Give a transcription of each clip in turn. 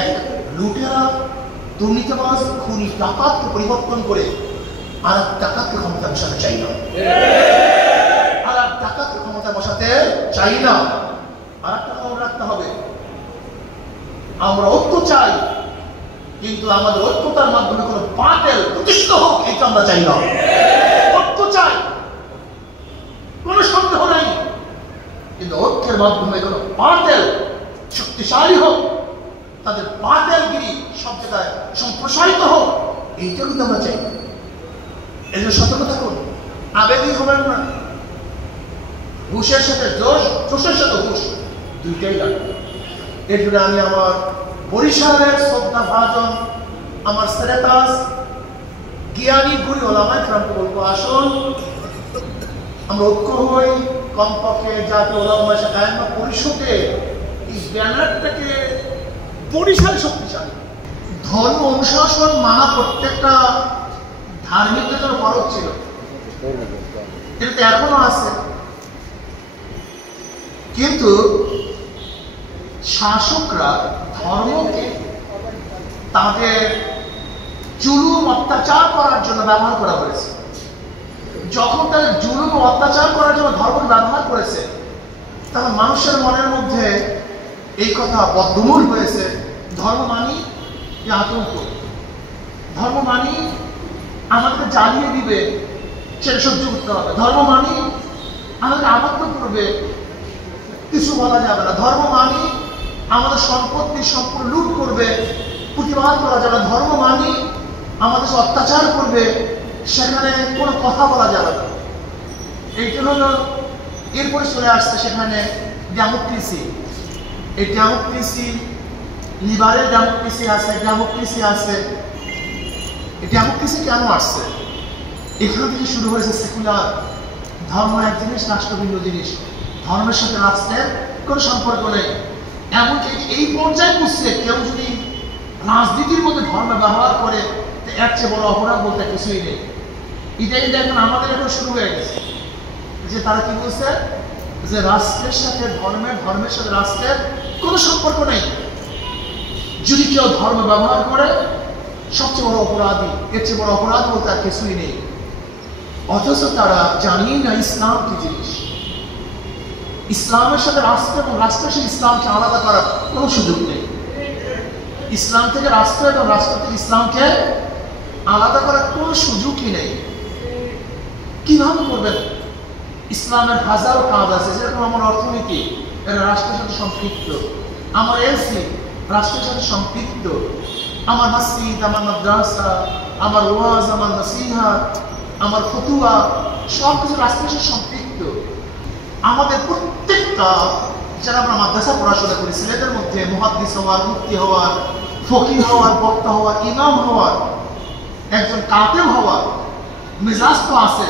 এক লুটেরা দুর্নীতিবাজ খুনি ডাকাতকে পরিবর্তন করে আর এক ডাকাতকে ক্ষমতা বসাতে চাই না, আর এক ডাকাতকে ক্ষমতা বসাতে চাই না। আর একটা খবর রাখতে হবে, আমরা ঐক্য চাই, কিন্তু আমাদের ঐক্যতার মাধ্যমে কোনো বাতিল প্রতিষ্ঠিত হোক এটা আমরা চাই না। ঐক্য চাই, কোনো সন্দেহ নাই, কিন্তু ঐক্যের মাধ্যমে কোনো বাতিল শক্তিশালী হোক, তাদের বাতিলগিরি সব জায়গায় সম্প্রসারিত হোক, এইটা কিন্তু আমরা চাই। এই জন্য সতর্ক থাকুন, আবেগী হবেন না। হুশের সাথে জোশের সাথে হুশ দুইটাই লাগবে। এর জন্য আমি আমার বরিশালের শ্রদ্ধা ভাজন আমার সেরেতাস জ্ঞানী গুরু ওলামায়ে কেরামকে বলবো, আসুন আমরা ঐক্য হই, কমপক্ষে জাতীয় ওলামা শাখায়েমা পরিষদে এই ব্যানারটাকে বরিশাল শক্তিশালী। ধর্ম অনুশাসন মানা প্রত্যেকটা ধার্মিকদের জন্য ফরজ ছিল, এটা এখনো আছে, কিন্তু শাসকরা ধর্মকে তাদের জুলুম অত্যাচার করার জন্য ব্যবহার করা হয়েছে। যখন তাদের জুলুম অত্যাচার করার জন্য ধর্ম ব্যবহার করেছে, তখন মানুষের মনের মধ্যে এই কথা বদ্ধমূল হয়েছে, ধর্ম মানি যে আতঙ্ক, ধর্ম মানি আমাদের জ্বালিয়ে দিবে, সেটা সহ্য করতে হবে, ধর্ম মানি আমাদের আবদ্ধ করবে, কিছু বলা যাবে না, ধর্ম মানি আমাদের সম্পত্তি সম্পূর্ণ লুট করবে, প্রতিবাদ করা যাবে না, ধর্ম মানি আমাদের অত্যাচার করবে, সেখানে কোনো কথা বলা যাবে না। এইটা হলো এরপরে চলে আসছে সেখানে ডেমোক্রেসি। এই ডেমোক্রেসি, লিবারেল ডেমোক্রেসি আছে, ডেমোক্রেসি আছে। এই ডেমোক্রেসি কেন আসছে? এখান থেকে শুরু হয়েছে সেকুলার। ধর্ম এক জিনিস, রাষ্ট্র ভিন্ন জিনিস, ধর্মের সাথে রাষ্ট্রের কোনো সম্পর্ক নেই। এমনকি এই পর্যায়ে বুঝছে কেউ যদি রাজনীতির মধ্যে ধর্ম ব্যবহার করে, এর চেয়ে বড় অপরাধ বলতে কিছুই নেই। এটাই দেখুন আমাদের এখন শুরু হয়ে গেছে যে তারা কি বলছে যে রাষ্ট্রের সাথে ধর্মের, ধর্মের সাথে রাষ্ট্রের কোনো সম্পর্ক নেই। যদি কেউ ধর্ম ব্যবহার করে সবচেয়ে বড় অপরাধী, এর চেয়ে বড় অপরাধ বলতে আর কিছুই নেই। অথচ তারা জানিয়ে না ইসলাম কি জিনিস। ইসলামের সাথে রাষ্ট্র এবং রাষ্ট্রের সাথে ইসলামকে আলাদা করার কোনো সুযোগ নেই। ইসলাম থেকে রাষ্ট্র এবং রাষ্ট্র থেকে ইসলামকে আলাদা করার কোনো সুযোগই নেই। কিভাবে করবেন? ইসলামের হাজারো কাজ আছে, যেরকম আমার অর্থনীতি, এরা রাষ্ট্রের সাথে সম্পৃক্ত, আমার এলসি রাষ্ট্রের সাথে সম্পৃক্ত, আমার মসজিদ, আমার মাদ্রাসা, আমার ওয়াজ, আমার নসিহত, আমার ফতুয়া সব কিছু রাষ্ট্রের সাথে সম্পৃক্ত। আমাদের প্রত্যেকটা যারা আমরা মাদ্রাসা পড়াশোনা করি, ছেলেদের মধ্যে মুহাদ্দিস হওয়ার, মুফতি হওয়ার, ফকিহ হওয়ার, বক্তা হওয়ার, ইমাম হওয়ার, একজন কাতেব হওয়ার মেজাজ তো আছে,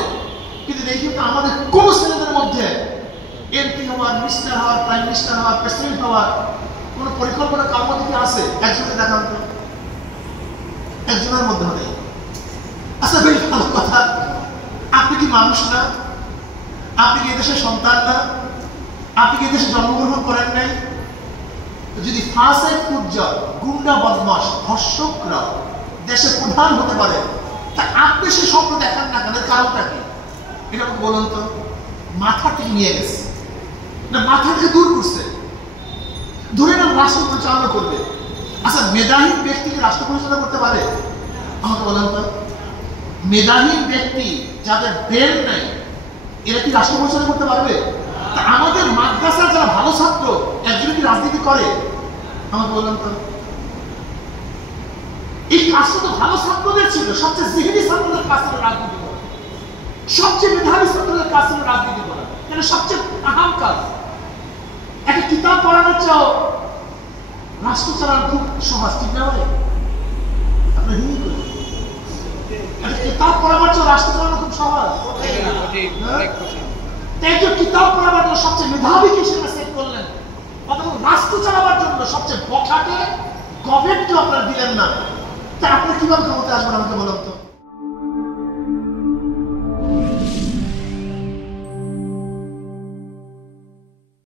কিন্তু এই কিন্তু আমাদের কোন ছেলেদের মধ্যে এমপি হওয়ার, মিনিস্টার হওয়ার, প্রাইম মিনিস্টার হওয়ার, প্রেসিডেন্ট হওয়ার কোন পরিকল্পনা কার মধ্যে কি আছে? একজনের দেখান তো, একজনের মধ্যে নেই। আচ্ছা বেশ ভালো কথা, আপনি কি মানুষ না? আপনি কি এদেশের সন্তান না? আপনি কি এদেশে জন্মগ্রহণ করেন নাই? যদি ফাসেক ফুজ্জার, গুন্ডা, বদমাশ, ধর্ষকরা দেশের প্রধান হতে পারে, তা আপনি সে স্বপ্ন দেখান না কেন? কারণটা কি? এটা বলুন তো। মাথা থেকে নিয়ে গেছে না, মাথা থেকে দূর করছে, ধরে না রাষ্ট্র পরিচালনা করবে। আচ্ছা মেধাহীন ব্যক্তিকে রাষ্ট্র পরিচালনা করতে পারে? আমাকে বলেন তো। মেধাহীন ব্যক্তি যাদের ব্রেন নেই, এরা কি রাষ্ট্র পরিচালনা করতে পারবে? আমাদের মাদ্রাসার যারা ভালো ছাত্র, একজন কি রাজনীতি করে? আমাকে বলেন তো। এই কাজটা তো ভালো ছাত্রদের ছিল, সবচেয়ে জিহিনী ছাত্রদের কাজ ছিল রাজনীতি করা, সবচেয়ে মেধাবী ছাত্রদের কাজ ছিল রাজনীতি করা, এটা সবচেয়ে আহাম কাজ। একটা কিতাব পড়ানোর চাও, রাষ্ট্র চালানো খুব সহজ, ঠিক না ভাই? আপনার হিন্দি করি একটা কিতাব পড়াবার চাও, রাষ্ট্র চালানো খুব সহজ। একজন কিতাব পড়াবার জন্য সবচেয়ে মেধাবীকে সেটা সেট করলেন, অথবা রাষ্ট্র চালাবার জন্য সবচেয়ে বখাটে গভর্নমেন্টকে আপনারা দিলেন না, তা আপনার কিভাবে ক্ষমতা আসবেন আমাকে বলুন তো।